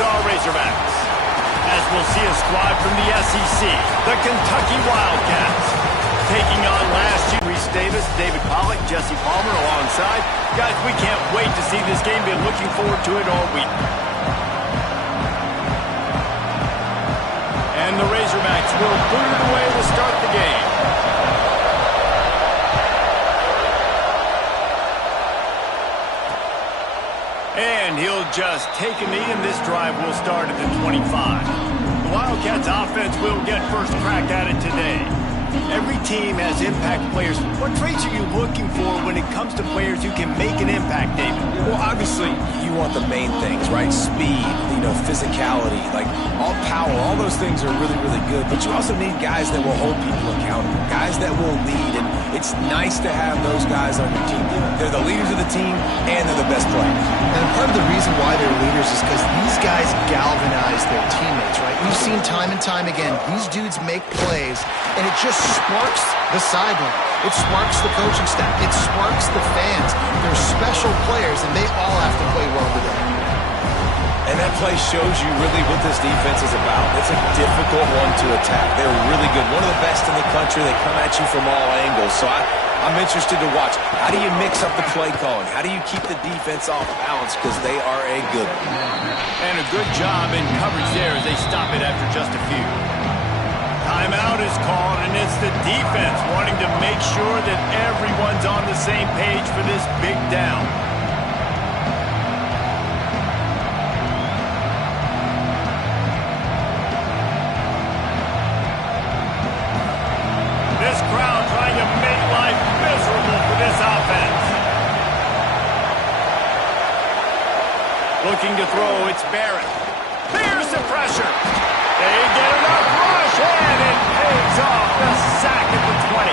Arkansas Razorbacks. As we'll see a squad from the SEC, the Kentucky Wildcats. Taking on last year, Reese Davis, David Pollock, Jesse Palmer alongside. Guys, we can't wait to see this game. Been looking forward to it all week. And the Razorbacks will boot it away to start the game. And he'll just take a knee, and this drive will start at the 25. The Wildcats offense will get first crack at it today. Every team has impact players. What traits are you looking for when it comes to players who can make an impact, David? Well, obviously, you want the main things, right? Speed, physicality, like all power, all those things are really, really good. But you also need guys that will hold people accountable, guys that will lead. And it's nice to have those guys on your team. They're the leaders of the team, and they're the best players. And part of the reason why they're leaders is because these guys galvanize their teammates, right? We've seen time and time again, these dudes make plays, and it just sparks the sideline. It sparks the coaching staff. It sparks the fans. They're special players, and they all have to play well today. And that play shows you really what this defense is about. It's a difficult one to attack. They're really good. One of the best in the country. They come at you from all angles. So I'm interested to watch. How do you mix up the play calling? How do you keep the defense off balance? Because they are a good one. And a good job in coverage there as they stop it after just a few. Timeout is called, and it's the defense wanting to make sure that everyone's on the same page for this big down. This crowd trying to make life miserable for this offense. Looking to throw, it's Barrett. Here's the pressure. They get enough rush, and it pays off the sack at the 20.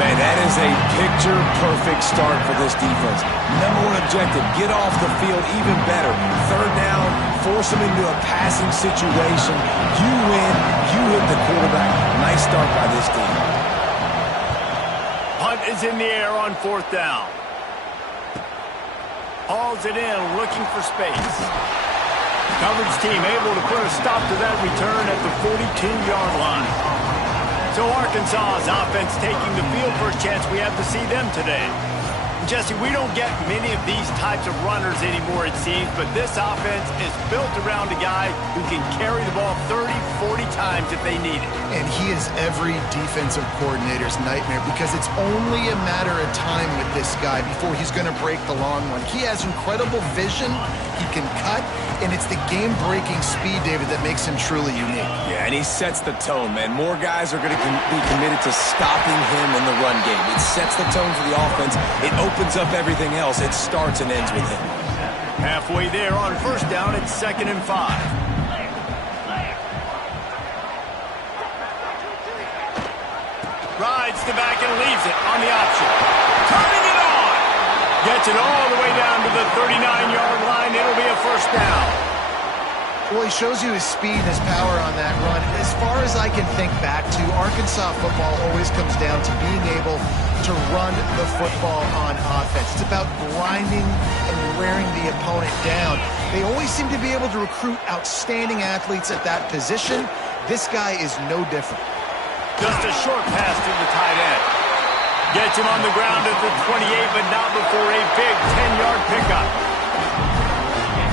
Man, that is a picture-perfect start for this defense. Number one objective, get off the field even better. Third down, force them into a passing situation. You win, you hit the quarterback. Nice start by this team. Punt is in the air on fourth down. Hauls it in, looking for space. Coverage team able to put a stop to that return at the 42-yard line. So Arkansas's offense taking the field. First chance we have to see them today. Jesse, we don't get many of these types of runners anymore, it seems, but this offense is built around a guy who can carry the ball 30, 40 times if they need it. And he is every defensive coordinator's nightmare because it's only a matter of time with this guy before he's going to break the long one. He has incredible vision, he can cut, and it's the game-breaking speed, David, that makes him truly unique. Yeah, and he sets the tone, man. More guys are going to be committed to stopping him in the run game. It sets the tone for the offense. It opens up everything else. It starts and ends with him. Halfway there on first down, it's 2nd and 5. Rides the back and leaves it on the option. Turning it on. Gets it all the way down to the 39-yard line. It'll be a first down. Well, he shows you his speed and his power on that run. As far as I can think back to, Arkansas football always comes down to being able to run the football on offense. It's about grinding and wearing the opponent down. They always seem to be able to recruit outstanding athletes at that position. This guy is no different. Just a short pass to the tight end. Gets him on the ground at the 28, but not before a big 10-yard pickup.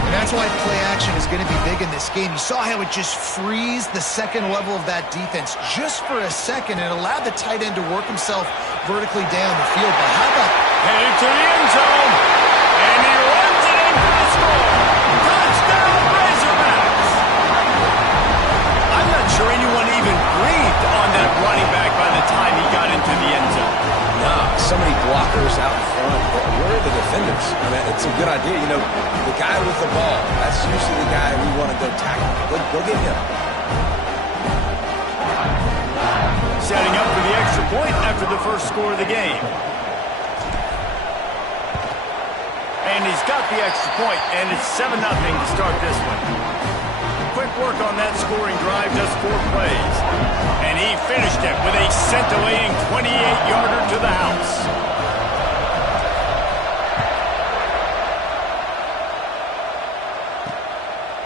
And that's why play action is going to be big in this game. You saw how it just frees the second level of that defense just for a second and allowed the tight end to work himself vertically down the field. But how about headed to the end zone, and he runs it in for the score. Touchdown, Razorbacks! I'm not sure anyone even breathed on that running back by the time he got into the end zone. Nah, so many blockers out in front. Where are the defenders? I mean, it's a good idea. You know, the guy with the ball, that's usually the guy we want to go tackle. Go get him. Setting up for the extra point after the first score of the game. And he's got the extra point, and it's 7-0 to start this one. Quick work on that scoring drive, just 4 plays. And he finished it with a scintillating 28-yarder to the house.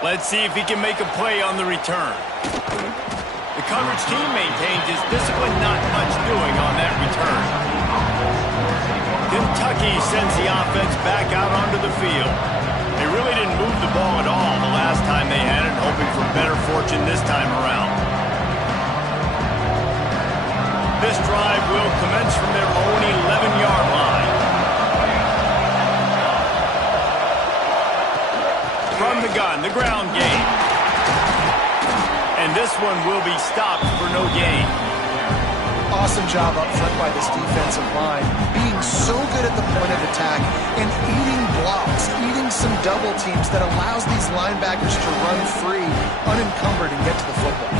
Let's see if he can make a play on the return. The coverage team maintains his discipline, not much doing on that return. Kentucky sends the offense back out onto the field. They really didn't move the ball at all the last time they had it, hoping for better fortune this time around. This drive will commence from their own 11-yard line. From the gun, the ground game. And this one will be stopped for no gain. Awesome job up front by this defensive line, being so good at the point of attack and eating blocks, eating some double teams that allows these linebackers to run free, unencumbered, and get to the football.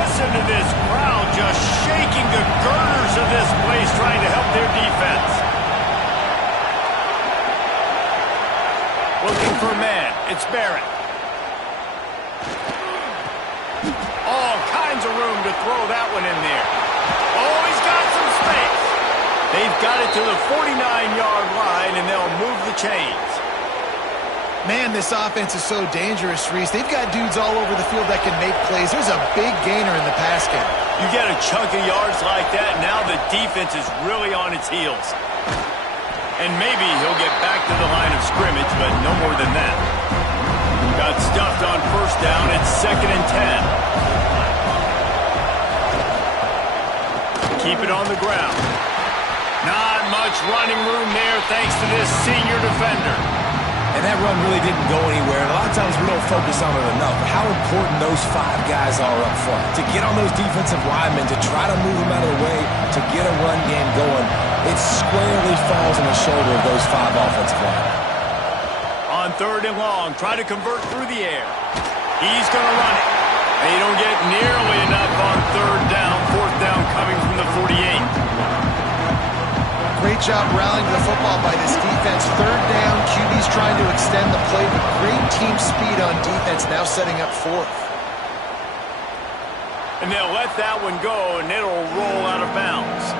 Listen to this crowd just shaking the girders of this place, trying to help their defense. Looking for a man. It's Barrett. All kinds of room to throw that one in there. Oh, he's got some space. They've got it to the 49-yard line, and they'll move the chains. Man, this offense is so dangerous, Reese. They've got dudes all over the field that can make plays. There's a big gainer in the pass game. You get a chunk of yards like that, now the defense is really on its heels. And maybe he'll get back to the line of scrimmage, but no more than that. Got stuffed on first down. It's 2nd and 10. Keep it on the ground. Not much running room there thanks to this senior defender. And that run really didn't go anywhere. And a lot of times we don't focus on it enough. But how important those 5 guys are up front. To get on those defensive linemen, to try to move them out of the way, to get a run game going, it squarely falls on the shoulder of those 5 offensive linemen. On 3rd and long, try to convert through the air. He's going to run it. They don't get nearly enough on 3rd down. 4th down coming from the 48. Great job rallying to the football by this defense. 3rd down, QB's trying to extend the play, but great team speed on defense, now setting up 4th. And they'll let that one go, and it'll roll out of bounds.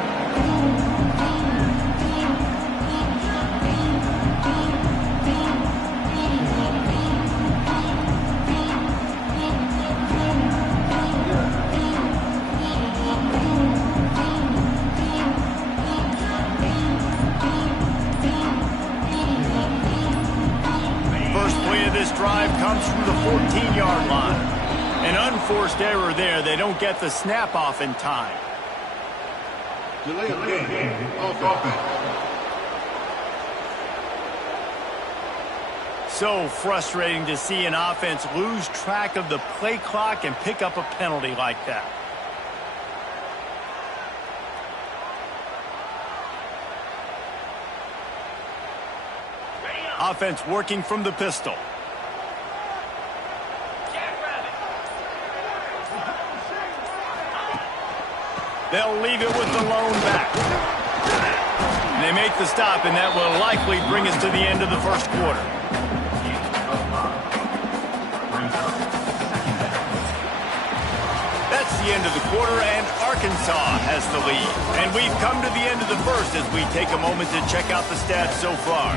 This drive comes from the 14-yard line. An unforced error there. They don't get the snap off in time. Delay of game. Offense. So frustrating to see an offense lose track of the play clock and pick up a penalty like that. Offense working from the pistol. They'll leave it with the lone back. And they make the stop, and that will likely bring us to the end of the first quarter. That's the end of the quarter, and Arkansas has the lead. And we've come to the end of the first as we take a moment to check out the stats so far.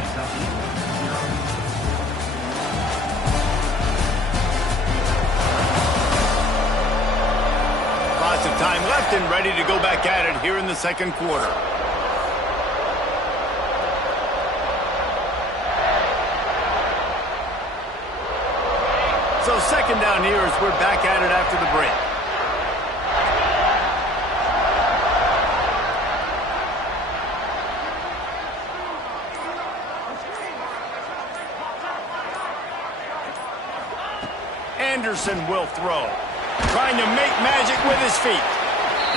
Lots of time left and ready to go back at it here in the second quarter. So 2nd down here as we're back at it after the break. Anderson will throw. Trying to make magic with his feet.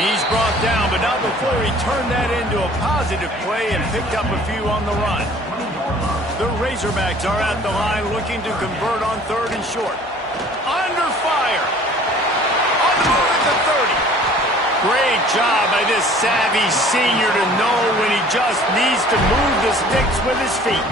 He's brought down, but not before he turned that into a positive play and picked up a few on the run. The Razorbacks are at the line looking to convert on 3rd and short. Under fire. On the move at the 30. Great job by this savvy senior to know when he just needs to move the sticks with his feet.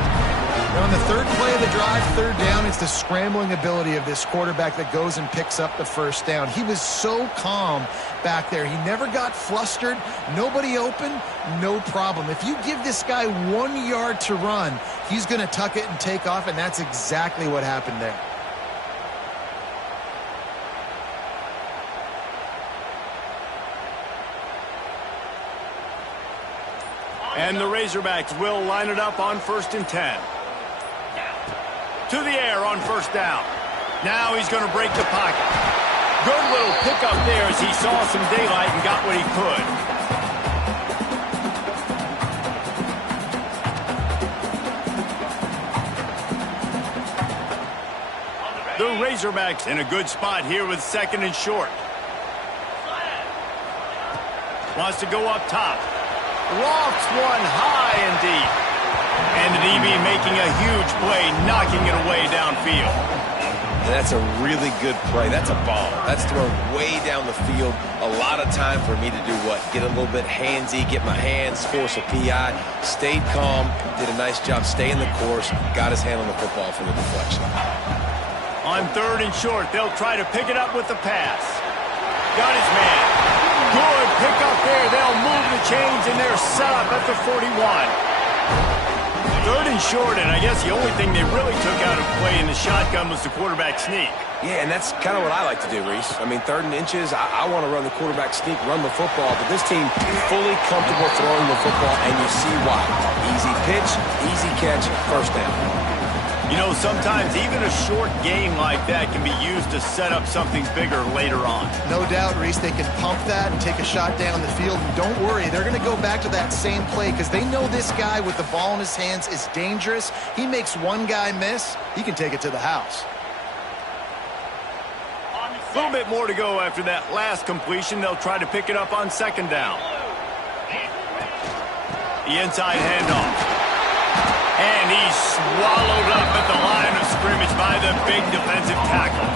Now, on the third play of the drive, third down, it's the scrambling ability of this quarterback that goes and picks up the first down. He was so calm back there. He never got flustered. Nobody open, no problem. If you give this guy 1 yard to run, he's going to tuck it and take off, and that's exactly what happened there. And the Razorbacks will line it up on 1st and 10. To the air on 1st down. Now he's going to break the pocket. Good little pickup there as he saw some daylight and got what he could. The Razorbacks in a good spot here with 2nd and short. Wants to go up top. Lofts one high and deep. And the DB making a huge play, knocking it away downfield. That's a really good play. That's a bomb. That's thrown way down the field. A lot of time for me to do what? Get a little bit handsy, get my hands, force a PI. Stayed calm, did a nice job staying the course, got his hand on the football for the deflection. On 3rd and short, they'll try to pick it up with the pass. Got his man. Good pickup there. They'll move the chains, and they're set up at the 41. 3rd and short, and I guess the only thing they really took out of play in the shotgun was the quarterback sneak. Yeah, and that's kind of what I like to do, Reese. I mean, 3rd and inches, I want to run the quarterback sneak, run the football, but this team fully comfortable throwing the football, and you see why. Easy pitch, easy catch, 1st down. You know, sometimes even a short game like that can be used to set up something bigger later on. No doubt, Reese, they can pump that and take a shot down the field. And don't worry, they're going to go back to that same play because they know this guy with the ball in his hands is dangerous. He makes one guy miss, he can take it to the house. A little bit more to go after that last completion. They'll try to pick it up on 2nd down. The inside handoff. And he's swallowed up at the line of scrimmage by the big defensive tackle.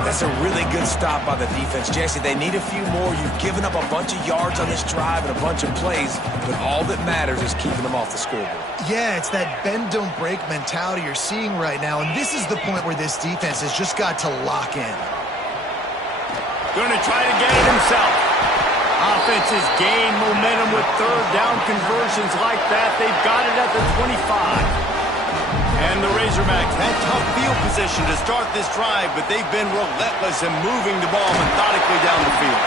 That's a really good stop by the defense. Jesse, they need a few more. You've given up a bunch of yards on this drive and a bunch of plays, but all that matters is keeping them off the scoreboard. Yeah, it's that bend, don't break mentality you're seeing right now, and this is the point where this defense has just got to lock in. Going to try to get it himself. Offenses gain momentum with 3rd down conversions like that. They've got it at the 25. And the Razorbacks had tough field position to start this drive, but they've been relentless in moving the ball methodically down the field.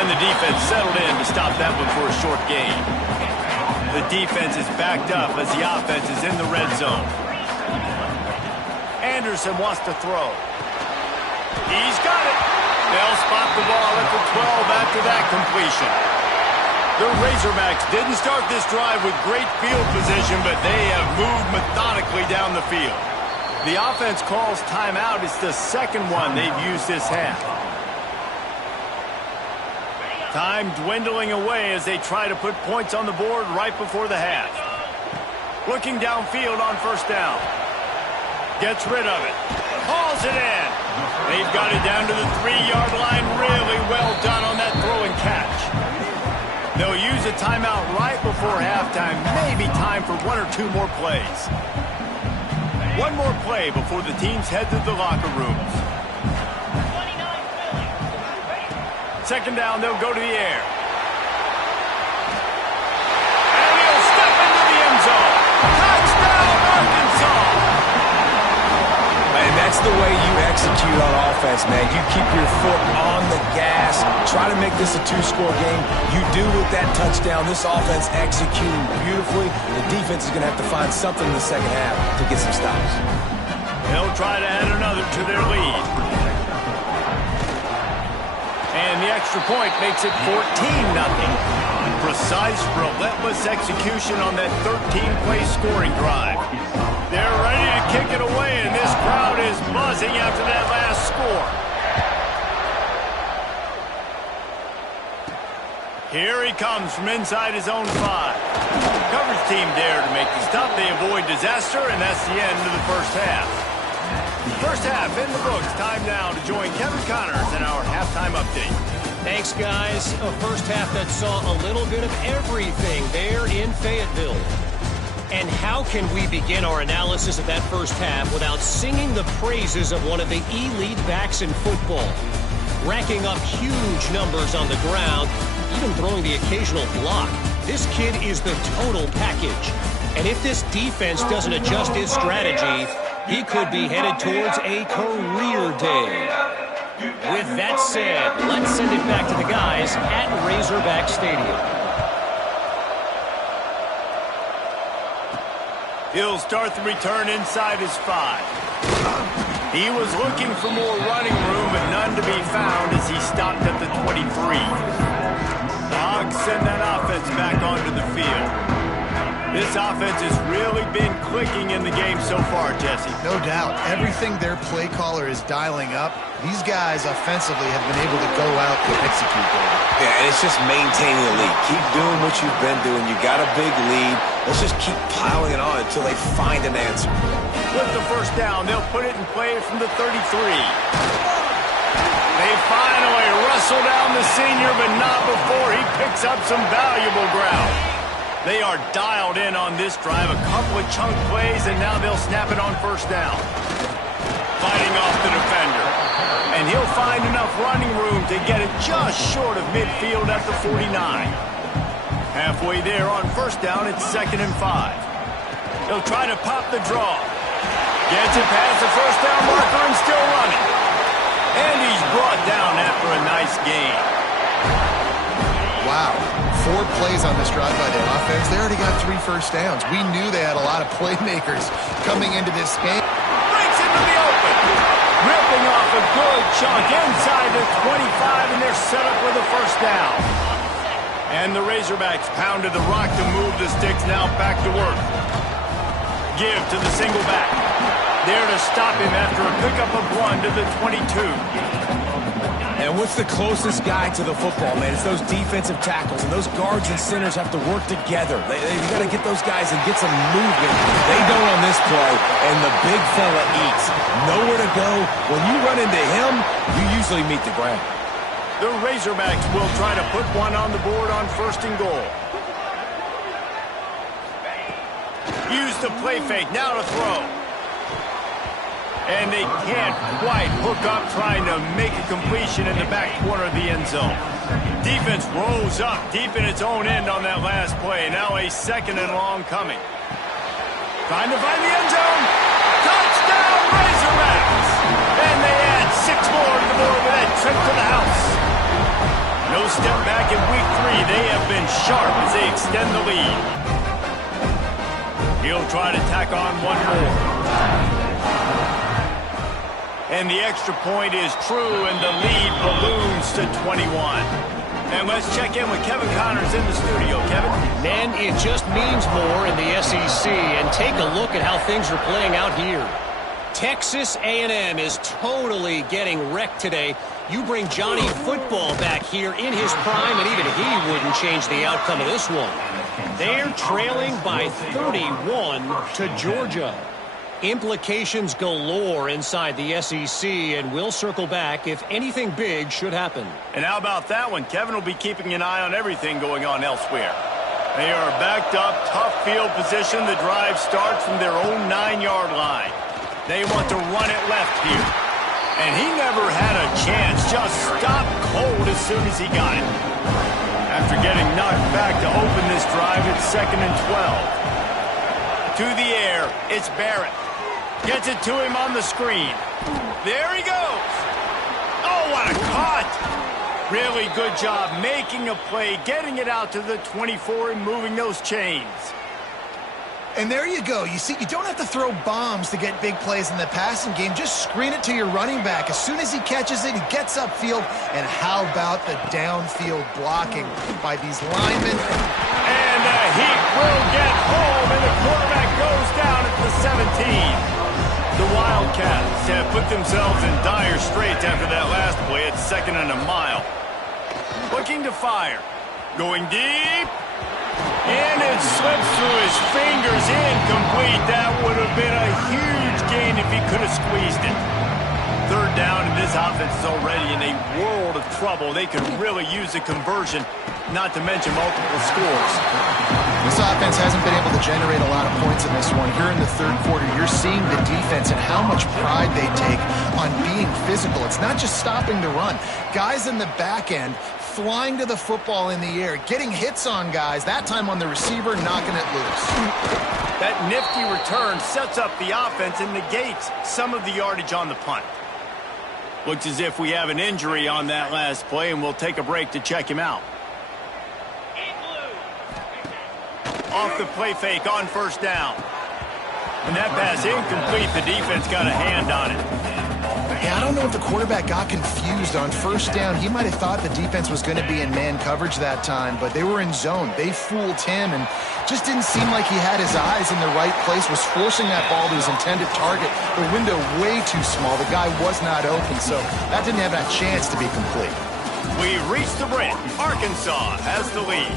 And the defense settled in to stop that one for a short gain. The defense is backed up as the offense is in the red zone. Anderson wants to throw. He's got it. They'll spot the ball at the 12 after that completion. The Razorbacks didn't start this drive with great field position, but they have moved methodically down the field. The offense calls timeout. It's the 2nd one they've used this half. Time dwindling away as they try to put points on the board right before the half. Looking downfield on 1st down. Gets rid of it. Hauls it in. They've got it down to the 3-yard line. Really well done on that throw and catch. They'll use a timeout right before halftime. Maybe time for 1 or 2 more plays. One more play before the teams head to the locker rooms. 2nd down, they'll go to the air. And he'll step into the end zone. Touchdown, Arkansas! And that's the way you execute on offense, man. You keep your foot on the gas. Try to make this a 2-score game. You do with that touchdown. This offense executing beautifully. The defense is going to have to find something in the 2nd half to get some stops. They'll try to add another to their lead. And the extra point makes it 14-0. Precise, relentless execution on that 13-play scoring drive. They're ready to kick it away, and this crowd is buzzing after that last score. Here he comes from inside his own 5. Coverage team there to make the stop. They avoid disaster, and that's the end of the 1st half. First half in the books. Time now to join Kevin Connors in our halftime update. Thanks, guys. A 1st half that saw a little bit of everything there in Fayetteville. And how can we begin our analysis of that first half without singing the praises of one of the elite backs in football? Racking up huge numbers on the ground, even throwing the occasional block. This kid is the total package. And if this defense doesn't adjust its strategy, he could be headed towards a career day. With that said, let's send it back to the guys at Razorback Stadium. He'll start the return inside his 5. He was looking for more running room, but none to be found as he stopped at the 23. The Hogs send that offense back onto the field. This offense has really been clicking in the game so far, Jesse. No doubt. Everything their play caller is dialing up, these guys offensively have been able to go out and execute that. Yeah, and it's just maintaining the lead. Keep doing what you've been doing. You got a big lead. Let's just keep piling it on until they find an answer. With the first down, they'll put it in play from the 33. They finally wrestle down the senior, but not before he picks up some valuable ground. They are dialed in on this drive, a couple of chunk plays, and now they'll snap it on first down. Fighting off the defender. And he'll find enough running room to get it just short of midfield at the 49. Halfway there on first down, it's 2nd and 5. He'll try to pop the draw. Gets it past the first down marker and still running. And he's brought down after a nice gain. Wow. 4 plays on this drive by the offense. They already got 3 first downs. We knew they had a lot of playmakers coming into this game. Breaks into the open. Ripping off a good chunk inside the 25, and they're set up with a first down. And the Razorbacks pounded the rock to move the sticks, now back to work. Give to the single back. There to stop him after a pickup of 1 to the 22. And what's the closest guy to the football, man? It's those defensive tackles, and those guards and centers have to work together. You got to get those guys and get some movement. They don't on this play, and the big fella eats. Nowhere to go. When you run into him, you usually meet the ground. The Razorbacks will try to put one on the board on 1st and goal. Use the play fake, now to throw. And they can't quite hook up trying to make a completion in the back corner of the end zone. Defense rose up deep in its own end on that last play. Now a 2nd and long coming. Trying to find the end zone. Touchdown, Razorbacks! And they add 6 more to the board with that trip to the house. No step back in week 3. They have been sharp as they extend the lead. He'll try to tack on one more. And the extra point is true, and the lead balloons to 21. And let's check in with Kevin Connors in the studio. Kevin? Man, it just means more in the SEC, and take a look at how things are playing out here. Texas A&M is totally getting wrecked today. You bring Johnny Football back here in his prime, and even he wouldn't change the outcome of this one. They're trailing by 31 to Georgia. Implications galore inside the SEC, and we'll circle back if anything big should happen. And how about that one? Kevin will be keeping an eye on everything going on elsewhere. They are backed up, tough field position. The drive starts from their own 9-yard line. They want to run it left here. And he never had a chance, just stopped cold as soon as he got it. After getting knocked back to open this drive, it's 2nd and 12. To the air, it's Barrett. Gets it to him on the screen. There he goes. Oh, what a cut. Really good job making a play, getting it out to the 24 and moving those chains. And there you go. You see, you don't have to throw bombs to get big plays in the passing game. Just screen it to your running back. As soon as he catches it, he gets upfield. And how about the downfield blocking by these linemen? And he will get home, and the quarterback goes down at the 17. The Wildcats have put themselves in dire straits after that last play. It's 2nd and a mile. Looking to fire. Going deep. And it slips through his fingers. Incomplete. That would have been a huge gain if he could have squeezed it. Third down, and this offense is already in a world of trouble. They could really use a conversion, not to mention multiple scores. This offense hasn't been able to generate a lot of points in this one. Here in the third quarter, you're seeing the defense and how much pride they take on being physical. It's not just stopping the run. Guys in the back end flying to the football in the air, getting hits on guys, that time on the receiver, knocking it loose. That nifty return sets up the offense and negates some of the yardage on the punt. Looks as if we have an injury on that last play, and we'll take a break to check him out. Off the play fake on first down. And that pass incomplete. The defense got a hand on it. Yeah, I don't know if the quarterback got confused on first down. He might have thought the defense was going to be in man coverage that time, but they were in zone. They fooled him and just didn't seem like he had his eyes in the right place, was forcing that ball to his intended target. The window way too small. The guy was not open, so that didn't have that chance to be complete. We've reached the break. Arkansas has the lead.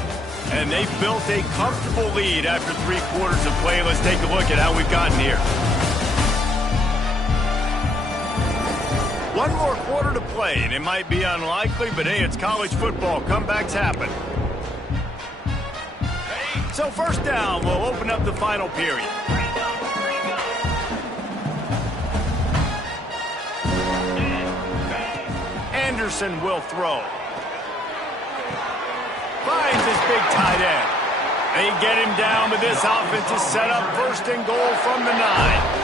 And they built a comfortable lead after 3 quarters of play. Let's take a look at how we've gotten here. 1 more quarter to play, and it might be unlikely, but hey, it's college football. Comebacks happen. So first down, we'll open up the final period. Anderson will throw. Finds his big tight end. They get him down, but this offense is set up first and goal from the 9.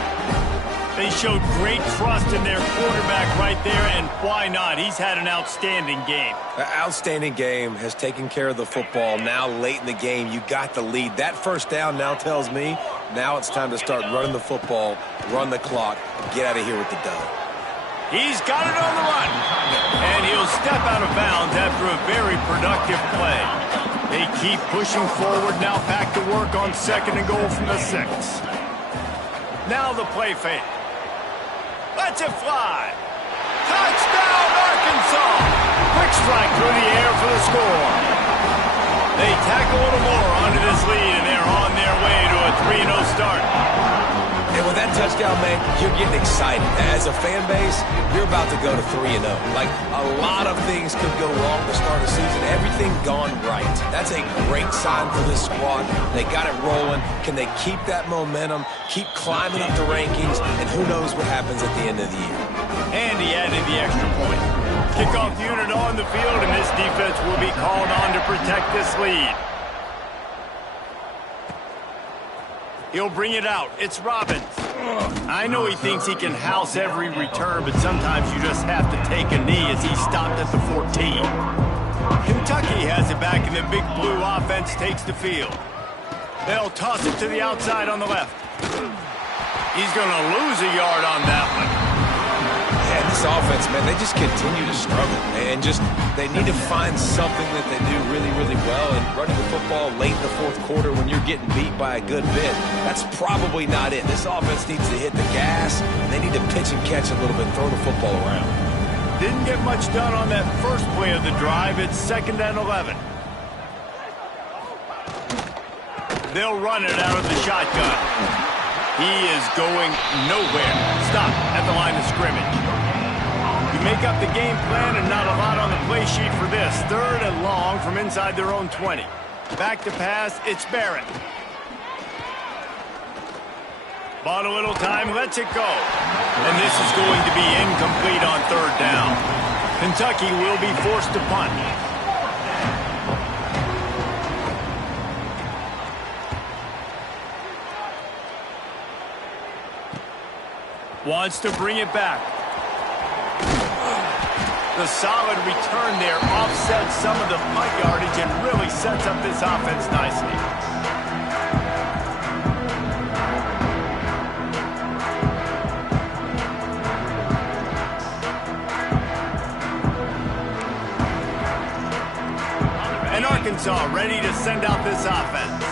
They showed great trust in their quarterback right there, and why not? He's had an outstanding game. An outstanding game, has taken care of the football. Now late in the game, you got the lead. That first down now tells me now it's time to start running the football, run the clock, get out of here with the dub. He's got it on the run, and he'll step out of bounds after a very productive play. They keep pushing forward, now back to work on second and goal from the 6. Now the play fake. Lets it fly. Touchdown, Arkansas! Quick strike through the air for the score. They tack a little more onto this lead, and they're on their way to a 3-0 start. And with that touchdown, man, you're getting excited. As a fan base, you're about to go to 3-0. Like, a lot of things could go wrong to start a season. Everything gone right. That's a great sign for this squad. They got it rolling. Can they keep that momentum, keep climbing up the rankings, and who knows what happens at the end of the year. And he added the extra point. Kickoff unit on the field, and this defense will be called on to protect this lead. He'll bring it out. It's Robbins. I know he thinks he can house every return, but sometimes you just have to take a knee as he stopped at the 14. Kentucky has it back, and the big blue offense takes the field. They'll toss it to the outside on the left. He's going to lose a yard on that one. Yeah, this offense, man, they just continue to struggle. And they need to find something that they do really, really well. And running the football late in the 4th quarter when you're getting beat by a good bit, that's probably not it. This offense needs to hit the gas, and they need to pitch and catch a little bit, throw the football around. Didn't get much done on that first play of the drive. It's 2nd and 11. They'll run it out of the shotgun. He is going nowhere. Stop at the line of scrimmage. You make up the game plan and not a lot on the play sheet for this. 3rd and long from inside their own 20. Back to pass, it's Barrett. Bought a little time, lets it go. And this is going to be incomplete on 3rd down. Kentucky will be forced to punt. Wants to bring it back. The solid return there offsets some of the punt yardage and really sets up this offense nicely. And Arkansas ready to send out this offense.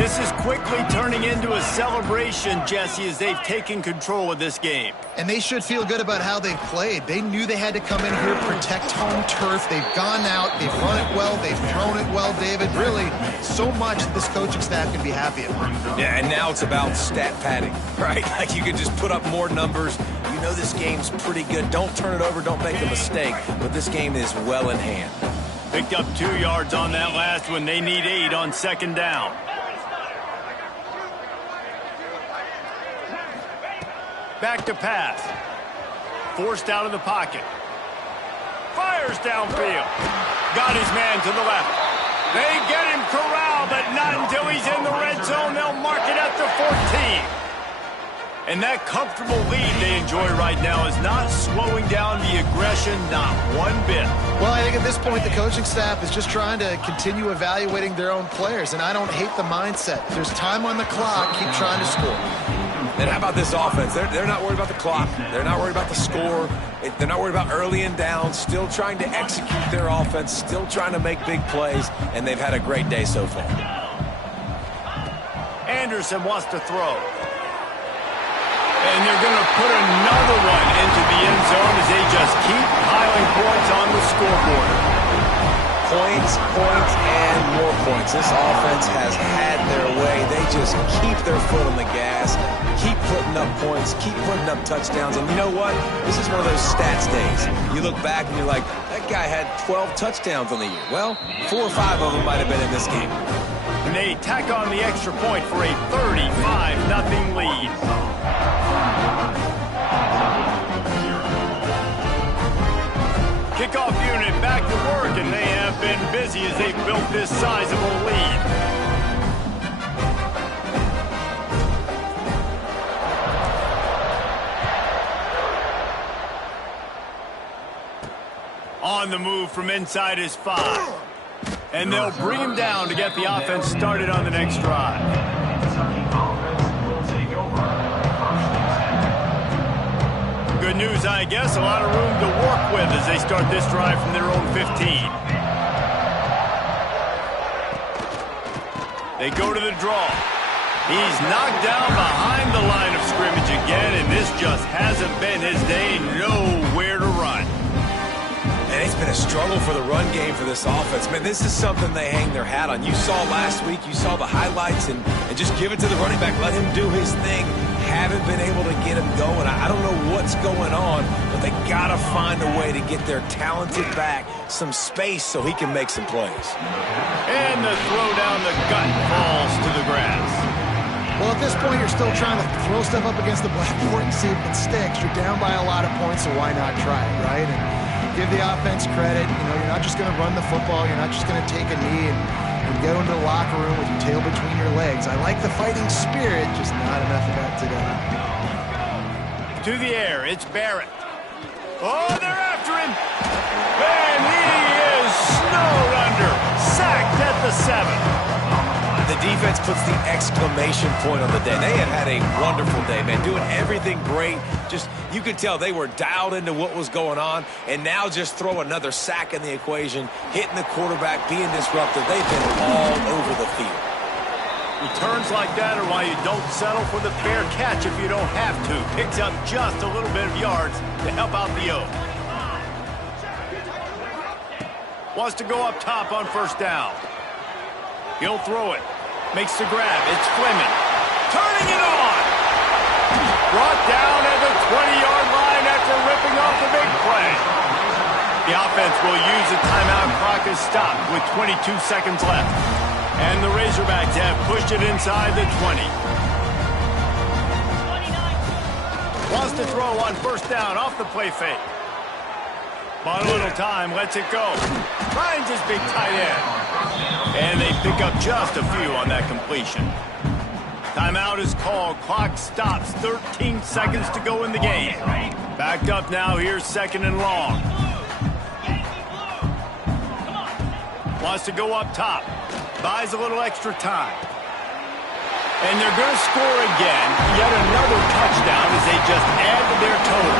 This is quickly turning into a celebration, Jesse, as they've taken control of this game. And they should feel good about how they've played. They knew they had to come in here, protect home turf. They've gone out, they've run it well, they've thrown it well, David. Really, so much that this coaching staff can be happy about. Yeah, and now it's about stat padding, right? Like you can just put up more numbers. You know this game's pretty good. Don't turn it over, don't make a mistake. But this game is well in hand. Picked up 2 yards on that last one. They need 8 on second down. Back to pass. Forced out of the pocket. Fires downfield. Got his man to the left. They get him corralled, but not until he's in the red zone. They'll mark it at the 14. And that comfortable lead they enjoy right now is not slowing down the aggression, not one bit. Well, I think at this point the coaching staff is just trying to continue evaluating their own players, and I don't hate the mindset. If there's time on the clock, keep trying to score. And how about this offense? They're not worried about the clock. They're not worried about the score. They're not worried about early and down. Still trying to execute their offense. Still trying to make big plays. And they've had a great day so far. Anderson wants to throw. And they're going to put another one into the end zone as they just keep piling points on the scoreboard. Points, and more points. This offense has had their way. They just keep their foot on the gas, keep putting up points, keep putting up touchdowns. And you know what? This is one of those stats days. You look back and you're like, that guy had 12 touchdowns on the year. Well, 4 or 5 of them might have been in this game. And they tack on the extra point for a 35-0 lead. Kickoff unit back to work, and they have been busy as they built this sizable lead. On the move from inside his 5. And they'll bring him down to get the offense started on the next drive. Good news, I guess. A lot of room to work with as they start this drive from their own 15. They go to the draw. He's knocked down behind the line of scrimmage again, and this just hasn't been his day. Nowhere to run. And it's been a struggle for the run game for this offense. Man, this is something they hang their hat on. You saw last week, you saw the highlights, and just give it to the running back. Let him do his thing. Haven't been able to get him going. I don't know what's going on, but they got to find a way to get their talented back some space so he can make some plays. And the throw down the gut falls to the grass. Well, at this point, you're still trying to throw stuff up against the blackboard and see if it sticks. You're down by a lot of points, so why not try it, right? And give the offense credit. You know, you're not just going to run the football. You're not just going to take a knee and go into the locker room with your tail between your legs. I like the fighting spirit, just not enough of that today. To the air, it's Barrett. Oh, they're after him. And he is snowed under. Sacked at the 7. The defense puts the exclamation point on the day. They have had a wonderful day, man. Doing everything great. Just, you could tell they were dialed into what was going on. And now just throw another sack in the equation, hitting the quarterback, being disruptive. They've been all over the field. Returns like that are why you don't settle for the fair catch if you don't have to. Picks up just a little bit of yards to help out the O. Wants to go up top on first down. He'll throw it. Makes the grab. It's Fleming. Turning it on. Brought down at the 20-yard line after ripping off the big play. The offense will use the timeout. Clock is stopped with 22 seconds left. And the Razorbacks have pushed it inside the 20. Wants to throw on first down off the play fake. Bought a little time, lets it go. Finds his big tight end. And they pick up just a few on that completion. Timeout is called. Clock stops. 13 seconds to go in the game. Backed up now. Here's second and long. Wants to go up top. Buys a little extra time. And they're going to score again. Yet another touchdown as they just add to their total.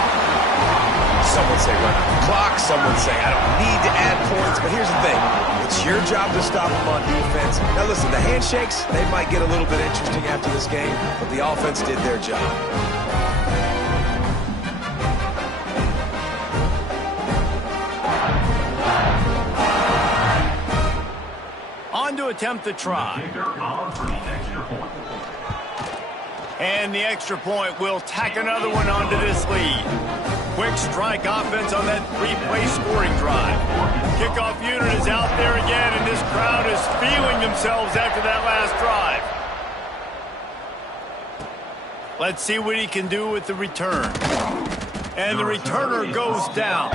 Some would say run out the clock. Some would say I don't need to add points. But here's the thing. It's your job to stop them on defense. Now, listen, the handshakes, they might get a little bit interesting after this game, but the offense did their job. On to attempt the try. And the extra point will tack another one onto this lead. Quick strike offense on that three-play scoring drive. Kickoff unit is out there again, and this crowd is feeling themselves after that last drive. Let's see what he can do with the return. And the returner goes down.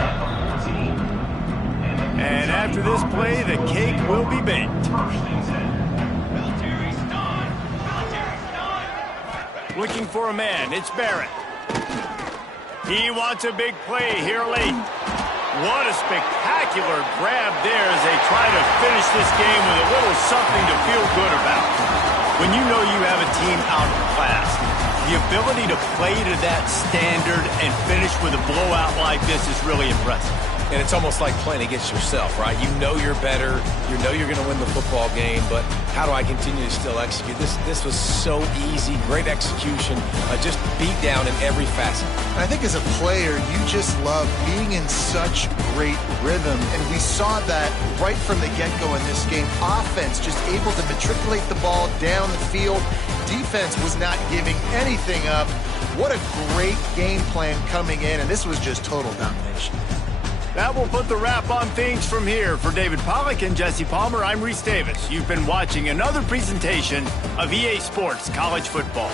And after this play, the cake will be baked. Looking for a man, it's Barrett. He wants a big play here late. What a spectacular grab there as they try to finish this game with a little something to feel good about. When you know you have a team outclassed, the ability to play to that standard and finish with a blowout like this is really impressive. And it's almost like playing against yourself, right? You know you're better. You know you're going to win the football game, but how do I continue to still execute? This was so easy, great execution, just beat down in every facet. And I think as a player, you just love being in such great rhythm, and we saw that right from the get-go in this game. Offense just able to matriculate the ball down the field. Defense was not giving anything up. What a great game plan coming in, and this was just total domination. That will put the wrap on things from here. For David Pollack and Jesse Palmer, I'm Reese Davis. You've been watching another presentation of EA Sports College Football.